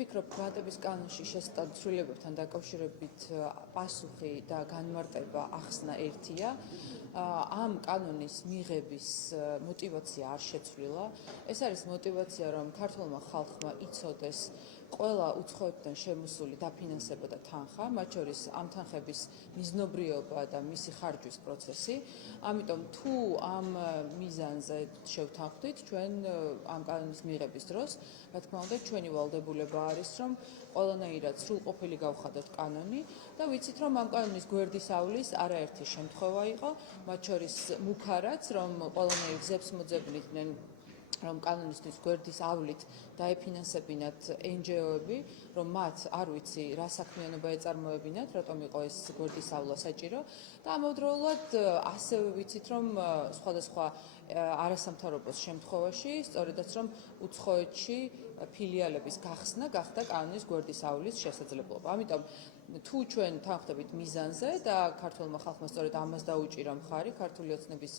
ვფიქრობ, გადების კანონში შესწავლილ ცვლილებებთან დაკავშირებით პასუხი და განმარტება ახსნა ერთია. ამ კანონის მიღების мотивация არ შეცვლილა. ეს არის мотивация, რომ ქართულმა ხალხმა იცოდეს ყველა უცხოეთიდან შემოსული დაფინანსება და თანხა, მათ შორის ამ თანხების მიზნობრიობა და მისი ხარჯვის პროცესი. ამიტომ თუ ამ მიზანზე შევთანხმდით, ჩვენ ამ კანონის მიღების დროს, რა თქმა უნდა, ჩვენი ვალდებულება არის, რომ ყველანაირად სრულყოფილი გავხადოთ კანონი და ვიცით, რომ ამ კანონის გვერდის ავლის არაერთი შემთხვევა იყო, მათ შორის მუქარაც, რომ ყველანაირ გზებს მოძებნიდნენ რომ კანონისთვის გვერდისავლით დაეფინანსებინათ NGO-ები, რომ მათ არ ვიცი რა საქმიანობა ეწარმოებინათ, რატომ იყო ეს გვერდის ავლა საჭირო და ამავდროულად ასევე ვიცით, რომ სხვადასხვა არასამთავრობო შემთხვევაში, სწორედაც რომ უცხოეთში ფილიალების გახსნა გახდა კანონის გვერდის ავლის შესაძლებლობა. ამიტომ თუ ჩვენ თანხმდებით მიზანზე და ქართულმა ხალხმა სწორედ ამას დაუჭირა მხარი ქართული ოცნების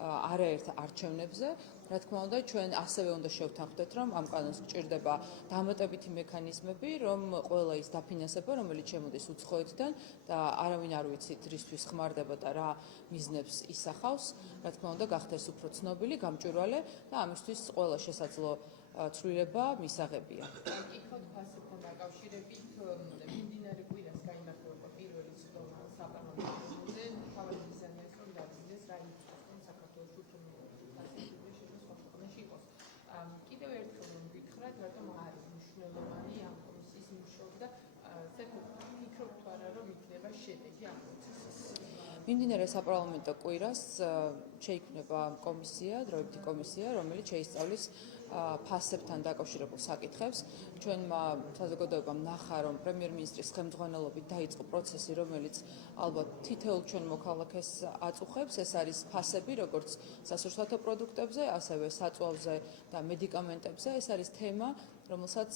არაერთ არჩევნებზე, რა თქმა უნდა, ჩვენ ასევე უნდა შევთანხმდეთ, რომ ამ კანონს გჭირდება დამატებითი მექანიზმები, რომ ყველა ის დაფინანსება, რომელიც შემოდის უცხოეთიდან და არავინ არ ვიცით რისთვის ხმარდება და რა მიზნებს ისახავს, რა თქმა უნდა, გახდეს უფრო ცნობილი, გამჭვირვალე და ამისთვის ყველა შესაძლო ცვლილება მისაღებია. კითხოთ ფასებთან დაკავშირებით მიმდინარე კვირას გაიმართება პირველი ცდომა საპარლამენტოზე, თავად მიზანია რომ დადგინდეს რა იწვევს საქართველოს უთმობრივ ფასებში იყოს. კიდევ ერთხელ რომ გითხრათ, რატომ არის მნიშვნელოვანი ამ კომისიის მუშაობა და ფიქრობთ თუ არა რომ იქნება შედეგი ამ პროცესის. მიმდინარე საპარლამენტო კვირას შეიქმნება კომისია, დროებითი კომისია, რომელიც შეისწავლის ფასებთან დაკავშირებულ საკითხებს. ჩვენმა საზოგადოებამ ნახა, რომ პრემიერ-მინისტრის ხელმძღვანელობით დაიწყო პროცესი, რომელიც ალბათ თითოეულ ჩვენ მოქალაქეს აწუხებს. ეს არის ფასები, როგორც სასურსათო პროდუქტებზე, ასევე საწვავზე და მედიკამენტებზე. ეს არის თემა, რომელსაც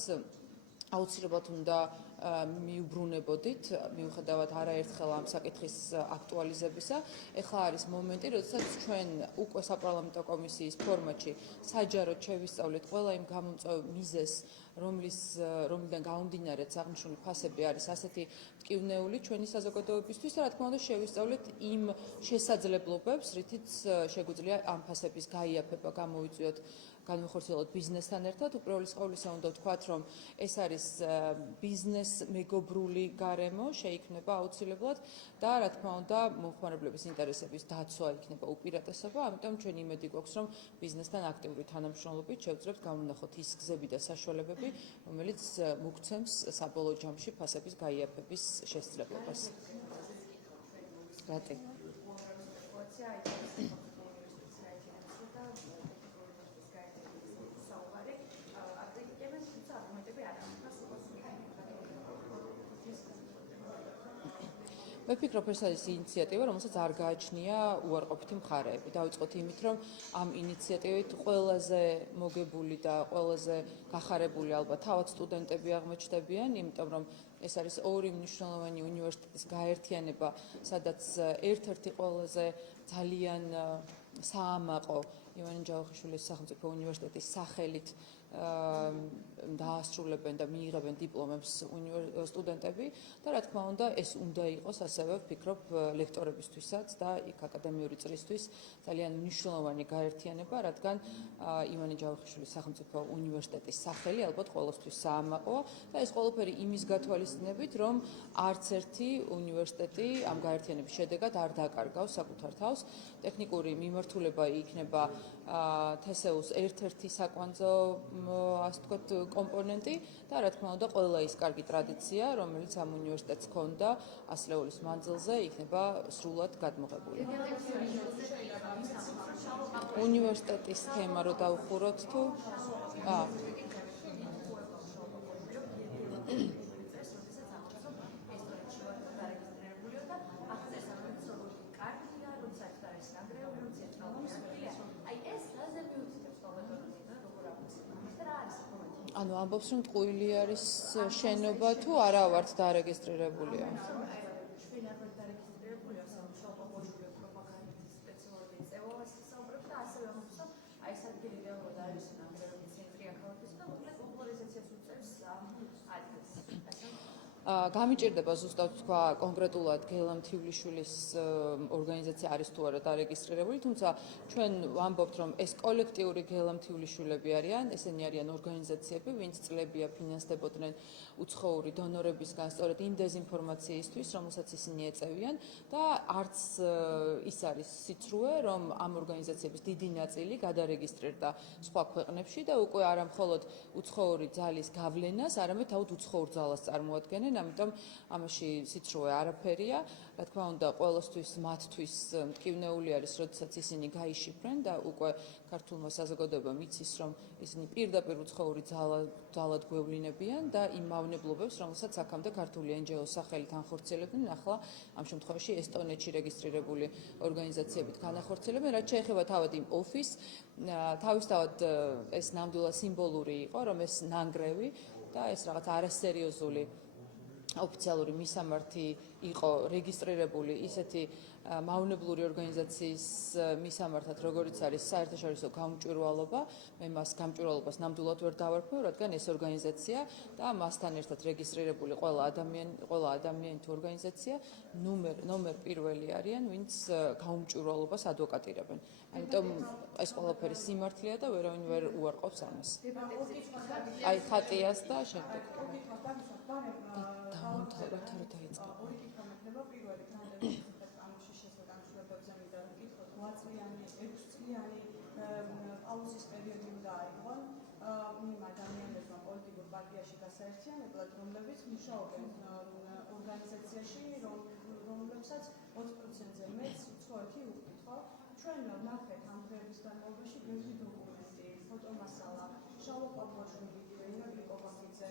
აუცილებლად უნდა მიუბრუნებოდით, მიუხედავად არაერთხელ ამ საკითხის აკტუალიზებისა. ეხლა არის მომენტი, როდესაც ჩვენ უკვე საპარლამენტო კომისიის ფორმატში საჯაროდ შევისწავლეთ ყველა იმ გამომწვევ მიზეზს, რომლიდან გამომდინარე აღნიშნული ფასები არის ასეთი მტკივნეული ჩვენი საზოგადოებისთვის და რა თქმა უნდა შევისწავლეთ იმ შესაძლებლობებს, რითიც შეგვიძლია ამ ფასების გაიაფება გამოვიწვიოთ განვიხორციელოთ ბიზნესთან ერთად. უპირველეს ყოვლისა უნდა ვთქვათ, რომ ეს არის ბიზნეს მეგობრული გარემო შეიქმნება აუცილებლად და რა თქმა უნდა მომხმარებლების ინტერესების დაცვა იქნება უპირატესობა. ამიტომ ჩვენი იმედი გვაქვს, რომ ბიზნესთან აქტიური თანამშრომლობით შევძლებთ გამონახოთ ის გზები და საშუალებები, რომელიც მოგცემს საბოლოო ჯამში ფასების გაიაფების შესაძლებლობას. რატი? მე ვფიქრობ, ეს არის ინიციატივა, რომელსაც არ გააჩნია უარყოფითი მხარეები. დავიწყოთ იმით, რომ ამ ინიციატივით ყველაზე მოგებული და ყველაზე გახარებული ალბათ თავად სტუდენტები აღმოჩნდებიან, იმიტომ რომ ეს არის ორი მნიშვნელოვანი უნივერსიტეტის გაერთიანება, სადაც ერთ-ერთი ყველაზე ძალიან საამაყო ივანე ჯავახიშვილის სახელმწიფო უნივერსიტეტის სახელით დაასრულებენ და მიიღებენ დიპლომებს სტუდენტები და რა თქმა უნდა ეს უნდა იყოს ასევე ვფიქრობ ლექტორებისთვისაც და იქ აკადემიური წრისთვის ძალიან მნიშვნელოვანი გაერთიანება, რადგან ივანე ჯავახიშვილის სახელმწიფო უნივერსიტეტის სახელი ალბათ ყოველთვის საამაყოა და ეს ყველაფერი იმის გათვალისწინებით, რომ არც ერთი უნივერსიტეტი ამ გაერთიანების შედეგად არ დაკარგავს საკუთარ თავს. ტექნიკური მიმართულება იქნება თსეუს ერთ-ერთი საკვანძო ასე ვთქვათ კომპონენტი და რა თქმა უნდა ყველა ის კარგი ტრადიცია, რომელიც ამ უნივერსიტეტს ჰქონდა ასლეულის მანძილზე, იქნება სრულად გადმოღებული. უნივერსიტეტის თემა რო დავხუროთ თუ ანუ ამბობს რომ ტყუილი არის შენობა თუ არა ვართ დარეგისტრირებულია? გამიჭირდება ზუსტად თქვა კონკრეტულად გელამ თივლიშვილის ორგანიზაცია არის თუ არა დარეგისტრირებული, თუმცა ჩვენ ვამბობთ, რომ ეს კოლექტიური გელამ თივლიშვილები არიან, ესენი არიან ორგანიზაციები, ვინც წლებია ფინანსდებოდნენ უცხოური დონორებისგან სწორედ იმ დეზინფორმაციისთვის, რომელსაც ისინი ეწევიან და არც ის არის სიცრუე, რომ ამ ორგანიზაციების დიდი ნაწილი გადარეგისტრირდა სხვა ქვეყნებში და უკვე არა მხოლოდ უცხოური ძალის გავლენას, არამედ თავად უცხოურ ძალას წარმოადგენენ, ამიტომ ამაში სიცრუე არაფერია. Რა თქმა უნდა, ყველასთვის მათთვის მტკივნეული არის, როდესაც ისინი გაიშიფრენ და უკვე ქართულმა საზოგადოებამ იცის, რომ ისინი პირდაპირ უცხოური ძალად გვევლინებიან და იმ მავნებლობებს, რომელსაც აქამდე ქართული NGO-ს სახელით ანხორციელებდნენ, ახლა ამ შემთხვევაში ესტონეთში რეგისტრირებული ორგანიზაციებით განახორციელებენ. რაც შეეხება თავად იმ ოფისს, თავისთავად ეს ნამდვილად სიმბოლური იყო, რომ ეს ნანგრევი და ეს რაღაც არასერიოზული ოფიციალური მისამართი იყო რეგისტრირებული ისეთი მავნებლური ორგანიზაციის მისამართად, როგორც არის საერთაშორისო გამჭვირვალობა. მე მას გამჭვირვალობას ნამდვილად ვერ დავარქმევ, რადგან ეს ორგანიზაცია და მასთან ერთად რეგისტრირებული ყველა ადამიანი თუ ორგანიზაცია ნომერ პირველი არიან, ვინც გამჭვირვალობას ადვოკატირებენ. ამიტომ ეს ყველაფერი სიმართლეა და ვერავინ ვერ უარყოფს ამას. აი ხატიას და შემდეგ. დავამთავროთ, რა დაიწყო. ორი კითხვა მექნება, პირველი გრანტების კანონში შესაძლებლობებზე მინდა ვკითხოთ 8 წლიანი, 6 წლიანი პაუზის პერიოდი უნდა აიღონ იმ ადამიანებმა პოლიტიკურ პარტიაში გასაერთიანებლად, რომლებიც მუშაობენ ორგანიზაციაში, რომლებსაც 20%-ზე მეტს უცხოეთი უკითხავ. ჩვენ ვნახეთ ამ დღეების განმავლობაში ბევრი დოკუმენტი, ფოტომასალა, შალვა პაპუაშვილი ვიდეო, ირაკლი კობახიძე,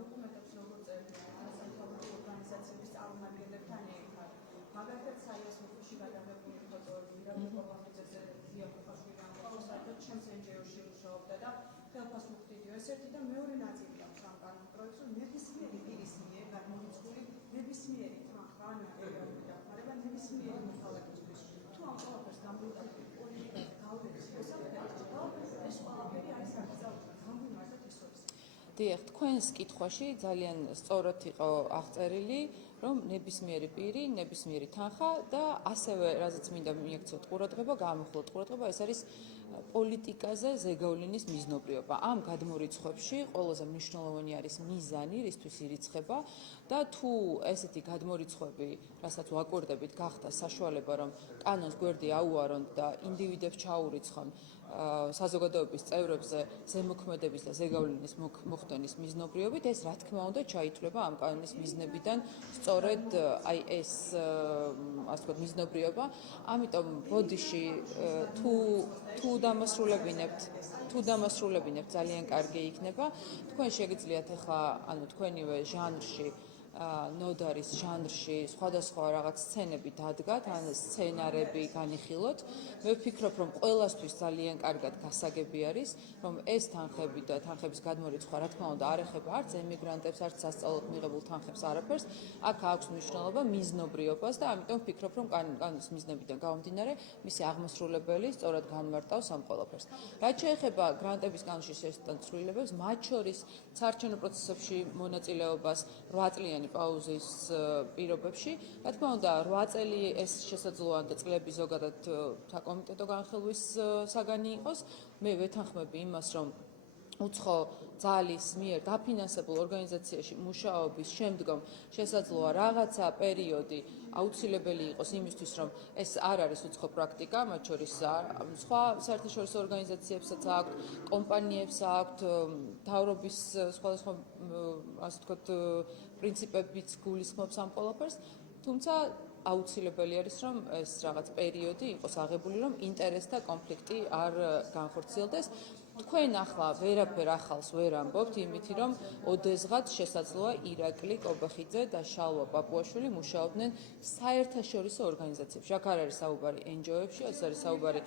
დოკუმენტებს როგორ წერდნენ არასამთავრობო ორგანიზაციების წარმომადგენლებთან ერთად. მაგალითად, საიას მუხუში გადაღებული ფოტოები, ირაკლი კობახიძეზე ზია ხოხაშვილი ამბობს, საერთოდ ჩემს NGO-ში მუშაობდა და ხელფას მუხტიდიო. ეს ერთი და მეორე ნაწილი აქვს ამ კანონპროექტს, რომ ნებისმიერი პირის მიერ გადმომიწყული ნებისმიერი თანხა, ანუ ეკონომიკური დახმარება ნებისმიერი მოქალაქისთვის. თუ ამ ყველაფერს გამოვიდოდეთ პოლიტიკაზე გავლენის შესაძლებლად, ეს ყველაფერი არის აკრძალული. გამომიმართოთ ისოდეს. დიახ, თქვენს კითხვაში ძალიან სწორად იყო აღწერილი, რომ ნებისმიერი პირი, ნებისმიერი თანხა და ასევე, რაზეც მინდა მიაქციოთ ყურადღება, გაამახვილოთ ყურადღება, ეს არის პოლიტიკაზე ზეგავლენის მიზნობრიობა. ამ გადმორიცხვებში ყველაზე მნიშვნელოვანი არის მიზანი, რისთვის ირიცხება და თუ ესეთი გადმორიცხვები, რასაც ვაკვირდებით, გახდა საშუალება, რომ კანონს გვერდი აუარონ და ინდივიდებს ჩაურიცხონ საზოგადოების წევრებზე ზემოქმედების და ზეგავლენის მოხდენის მიზნობრიობით, ეს რა თქმა უნდა ჩაითვლება ამ კანონის მიზნებიდან სწორედ აი ეს ასე ვთქვათ მიზნობრიობა. ამიტომ ბოდიში თუ დამასრულებინებთ ძალიან კარგი იქნება. თქვენ შეგიძლიათ ახლა ანუ თქვენივე ჟანრში ნოდარის ჟანრში სხვადასხვა რაღაც სცენები დადგათ, ან სცენარები განიხილოთ. მე ვფიქრობ, რომ ყველასთვის ძალიან კარგად გასაგები არის, რომ ეს თანხები და თანხების გადმორიცხვა, რა თქმა უნდა, არ ეხება არც ემიგრანტებს, არც სასწავლოდ მიღებულ თანხებს, არაფერს. აქ აქვს მნიშვნელობა მიზნობრიობას და ამიტომ ვფიქრობ, რომ კანონის მიზნებიდან გამომდინარე, მისი აღმასრულებელი სწორად განმარტავს ამ ყველაფერს. რაც შეეხება გრანტების კანონში შესწავლილ ცვლილებებს, მათ შორის საარჩევნო პროცესებში მონაწილეობას 8 წლიანი პაუზის პირობებში. რა თქმა უნდა, 8 წელი ეს შესაძლოა და წლები ზოგადად საკომიტეტო განხილვის საგანი იყოს. მე ვეთანხმები იმას, რომ უცხო ძალის მიერ დაფინანსებულ ორგანიზაციაში მუშაობის შემდგომ შესაძლოა რაღაცა პერიოდი აუცილებელი იყოს იმისთვის, რომ ეს არ არის უცხო პრაქტიკა, მათ შორის სხვა საერთაშორისო ორგანიზაციებსაც აქვთ, კომპანიებს აქვთ, მთავრობის სხვადასხვა ასე ვთქვათ პრინციპებიც გულისხმობს ამ ყველაფერს, თუმცა აუცილებელი არის, რომ ეს რაღაც პერიოდი იყოს აღებული, რომ ინტერესთა კონფლიქტი არ განხორციელდეს. თქვენ ახლა ვერაფერ ახალს ვერ ამბობთ, იმითი რომ ოდესღაც შესაძლოა ირაკლი კობახიძე და შალვა პაპუაშვილი მუშაობდნენ საერთაშორისო ორგანიზაციებში. აქ არ არის საუბარი NGO-ებში, ეს არის საუბარი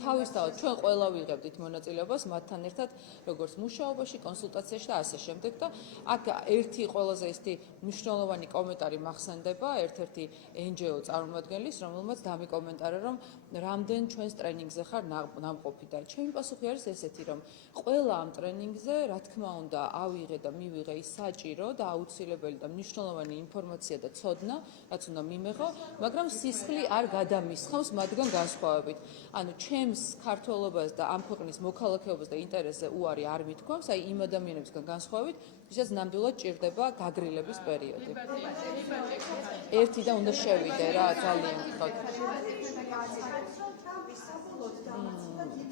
თავისთავად ჩვენ ყველა ვიღებდით მონაწილეობას მათთან ერთად, როგორც მუშაობაში, კონსულტაციაში და ასე შემდეგ და აქ ერთი ყველაზე ისეთი მნიშვნელოვანი კომენტარი მახსენდება ერთ-ერთი NGO წარმომადგენლის, რომელმაც დამიკომენტარა, რომ რამდენ ჩვენს ტრენინგზე ხარ ნამყოფი და ჩემი პასუხი არის ესეთი, რომ ყველა ამ ტრენინგზე, რა თქმა უნდა, ავიღე და მივიღე ის საჭირო და აუცილებელი და მნიშვნელოვანი ინფორმაცია და ცოდნა, რაც უნდა მიმეღო, მაგრამ სისხლი არ გადამისხავს მათგან განსხვავებით. ანუ ჩემს ქართველობას და ამ ქვეყნის მოქალაქეობას და ინტერესზე უარი არ მithქვამს, აი იმ ადამიანებისგან განსხვავებით, ვისაც ნამდვილად ჭირდება გაგრილების პერიოდი. ერთი და უნდა შევიდე რა, ძალიან გიხოთ.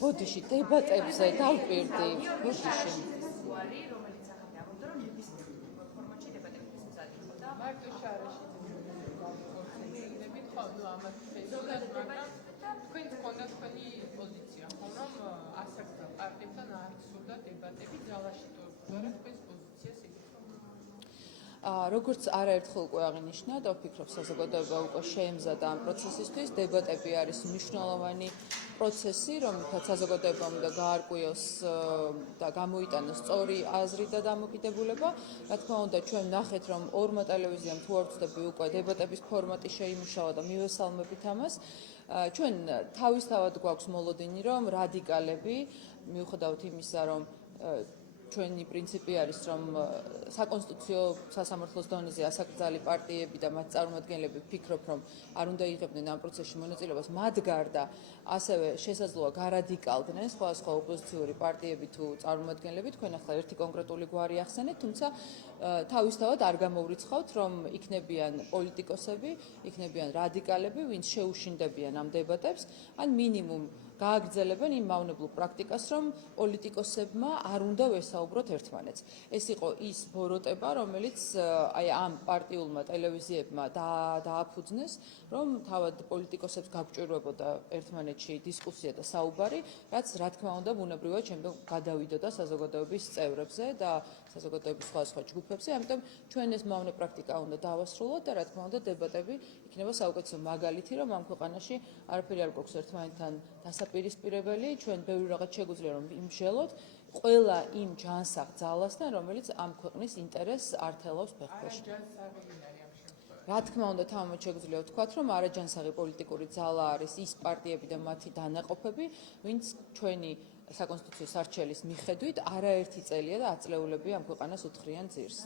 ბოდიში დებატებზე დავპირდი, ბოდიში. მარტო შარაში ხო, ნუ ამას შეგვიძლია, მაგრამ თქვენ გქონდა თქვენი პოზიცია, ხო, რომ ასაკთა პარტიებთან არ გსურდა დებატები ძალაში თორემ თქვენს პოზიციას იგებთ. როგორც არაერთხელ უკვე აღინიშნა და ვფიქრობ საზოგადოება უკვე შეემზადა ამ პროცესისთვის, დებატები არის მნიშვნელოვანი პროცესი, რომელსაც საზოგადოებამ უნდა გაარკვიოს და გამოიტანოს სწორი აზრი და დამოკიდებულება. რა თქმა უნდა, ჩვენ ვნახეთ, რომ ორმა ტელევიზიამ თუ არ ვცდები უკვე დებატების ფორმატი შეიმუშავა და მივესალმებით ამას. ჩვენ თავისთავად გვაქვს მოლოდინი, რომ რადიკალები, მიუხედავად იმისა, რომ ჩვენი პრინციპი არის, რომ საკონსტიტუციო სასამართლოს დონეზე ასაკრძალი პარტიები და მათ წარმომადგენლები ვფიქრობ, რომ არ უნდა იღებდნენ ამ პროცესში მონაწილეობას, მათ გარდა ასევე შესაძლოა გარადიკალდნენ სხვადასხვა ოპოზიციური პარტიები თუ წარმომადგენლები, თქვენ ახლა ერთი კონკრეტული გვარი ახსენეთ, თუმცა თავისთავად არ გამოვრიცხავთ, რომ იქნებიან პოლიტიკოსები, იქნებიან რადიკალები, ვინც შეუშინდებიან ამ დებატებს, ან მინიმუმ გააგრძელებენ იმ მავნებლურ პრაქტიკას, რომ პოლიტიკოსებმა არ უნდა ვესაუბროთ ერთმანეთს. ეს იყო ის ბოროტება, რომელიც აი ამ პარტიულმა ტელევიზიებმა დააფუძნეს, რომ თავად პოლიტიკოსებს გაგჭირვებოდა ერთმანეთში დისკუსია და საუბარი, რაც რა თქმა უნდა ბუნებრივად შემდგომ გადავიდოდა საზოგადოების წევრებზე და საზოგადოების სხვადასხვა ჯგუფებზე, ამიტომ ჩვენ ეს მავნე პრაქტიკა უნდა დავასრულოთ და რა თქმა უნდა დებატები იქნება საუკეთესო მაგალითი, რომ ამ ქვეყანაში არაფერი არ გვაქვს ერთმანეთთან დასაპირისპირებელი, ჩვენ ბევრი რაღაც შეგვიძლია რომ იმშელოთ ყველა იმ ჯანსაღ ძალასთან, რომელიც ამ ქვეყნის ინტერესს ართელავს ფეხბურთში. რა თქმა უნდა, თამამად შეგვიძლია ვთქვათ, რომ არაჯანსაღი პოლიტიკური ძალა არის ის პარტიები და მათი დანაყოფები, ვინც ჩვენი საკონსტიტუციო სარჩელის მიხედვით არაერთი წელია და აწლეულებია ამ ქვეყანას უთხრიან ძირს.